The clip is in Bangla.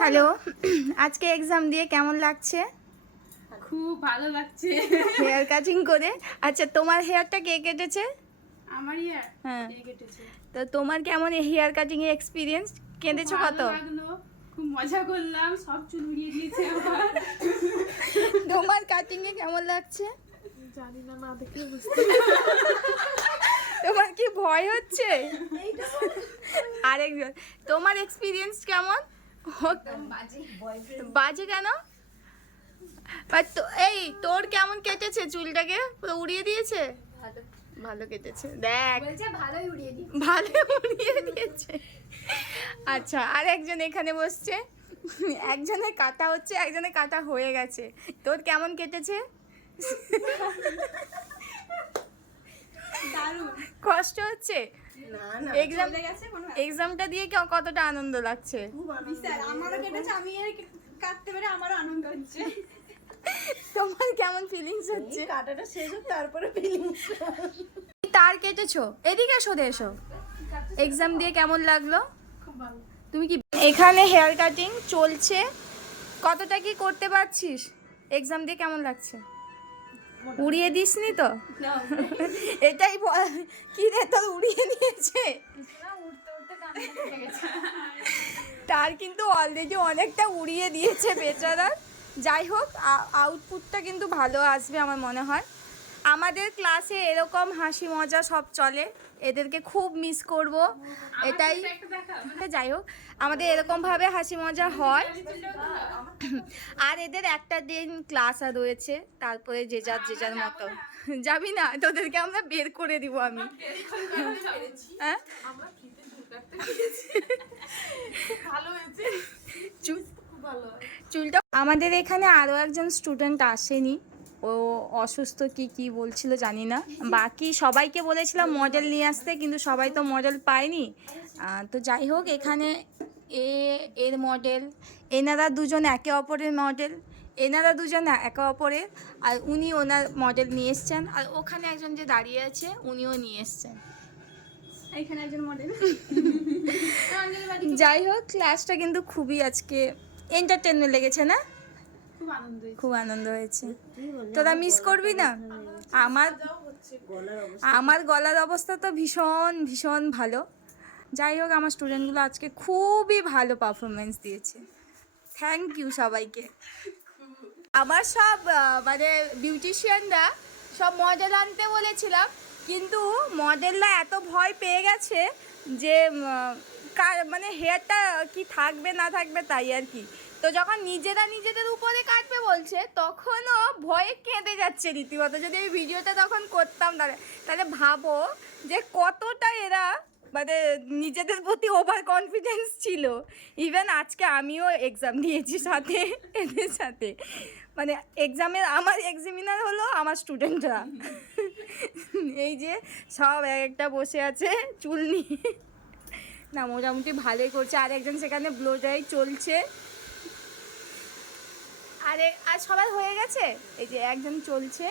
হ্যালো, আজকে এক্সাম দিয়ে কেমন লাগছে? খুব ভালো লাগছে। হেয়ার কাটিং করে। আচ্ছা, তোমার হেয়ারটা কে কেটেছে? আমার ইয়ার হ্যাঁ, কেটেছে। তো তোমার কেমন হেয়ার কাটিং এর এক্সপিরিয়েন্স? কেটেছো কত? ভালো লাগলো, খুব মজা করলাম, সব চুল উড়িয়ে দিয়েছে আমার। তোমার কাটিং এ কেমন লাগছে? জানি না, না দেখলে বুঝতে। তোমার কি ভয় হচ্ছে? আরেকজন, তোমার এক্সপিরিয়েন্স কেমন? বাজে কেন? এই তোর কেমন কেটেছে চুলটাকে? পুরো উড়িয়ে দিয়েছে? ভালো কেটেছে, দেখ ভালোই উড়িয়ে দিই। ভালো উড়িয়ে দিয়েছে। আচ্ছা, আর একজন এখানে বসছে, একজনের কাটা হচ্ছে, একজনের কাটা হয়ে গেছে। তোর কেমন কেটেছে? কষ্ট হচ্ছে? এক্সামটা দিয়ে কতটা আনন্দ লাগছে? আমারও কেটেছে, আমি কাটতে পেরে আমারও আনন্দ হচ্ছে। তোমার কেমন ফিলিংস হচ্ছে? কাটাটা শেষ হোক তারপরে ফিলিংস। তার কেটেছো? এদিকে সরে এসো। এক্সাম দিয়ে কেমন লাগলো? খুব ভালো। তুমি কি এখানে হেয়ার কাটিং চলছে? কতটা কি করতে পারছিস? এক্সাম দিয়ে কেমন লাগছে? উড়িয়ে দিসনি তো? এটাই কি রে, তোর উড়িয়ে দিয়েছে? তার কিন্তু অলরেডি অনেকটা উড়িয়ে দিয়েছে বেচারা। যাই হোক, আউটপুটটা কিন্তু ভালো আসবে আমার মনে হয়। আমাদের ক্লাসে এরকম হাসি মজা সব চলে, এদেরকে খুব মিস করব এটাই। যাই হোক, আমাদের এরকমভাবে হাসি মজা হয়। আর এদের একটা দিন ক্লাস আর রয়েছে, তারপরে যে যার মতো। যাবি না? তোদেরকে আমরা বের করে দিব আমি। হ্যাঁ, চুলটা আমাদের এখানে আরও একজন স্টুডেন্ট আসেনি, ও অসুস্থ কি বলছিল জানি না। বাকি সবাইকে বলেছিলাম মডেল নিয়ে আসতে, কিন্তু সবাই তো মডেল পায়নি। তো যাই হোক, এখানে এর মডেল, এনারা দুজন একে অপরের মডেল, এনারা দুজন একে অপরের, আর উনি ওনার মডেল নিয়ে এসছেন, আর ওখানে একজন যে দাঁড়িয়ে আছে উনিও নিয়ে এসছেন। এখানে একজন মডেল। যাই হোক, ক্লাসটা কিন্তু খুবই আজকে এন্টারটেনমেন্ট লেগেছে না? খুব আনন্দ হয়েছে। তোরা মিস করবি না? আমার গলার অবস্থা তো ভীষণ ভীষণ ভালো। যাই হোক, আমার স্টুডেন্টগুলো আজকে খুবই ভালো পারফরমেন্স দিয়েছে। থ্যাংক ইউ সবাইকে। আমার সব মানে বিউটিশিয়ানরা সব মডেল আনতে বলেছিলাম, কিন্তু মডেলরা এত ভয় পেয়ে গেছে যে মানে হেয়ারটা কি থাকবে না থাকবে তাই আর কি। তো যখন নিজেদের উপরে কাটবে বলছে, তখনও ভয়ে কেঁদে যাচ্ছে রীতিমতো। যদি এই ভিডিওটা তখন করতাম তাহলে ভাবো যে কতটা এরা মানে নিজেদের প্রতি ওভার কনফিডেন্স ছিল। ইভেন আজকে আমিও এক্সাম দিয়েছি সাথে, এদের সাথে। মানে এক্সামের আমার এক্সামিনার হলো আমার স্টুডেন্টরা। এই যে সব একটা বসে আছে চুল নিয়ে। না, মোটামুটি ভালোই করছে। আর একজন সেখানে ব্লো ড্রাই চলছে। আর সবার হয়ে গেছে, এই যে একজন চলছে।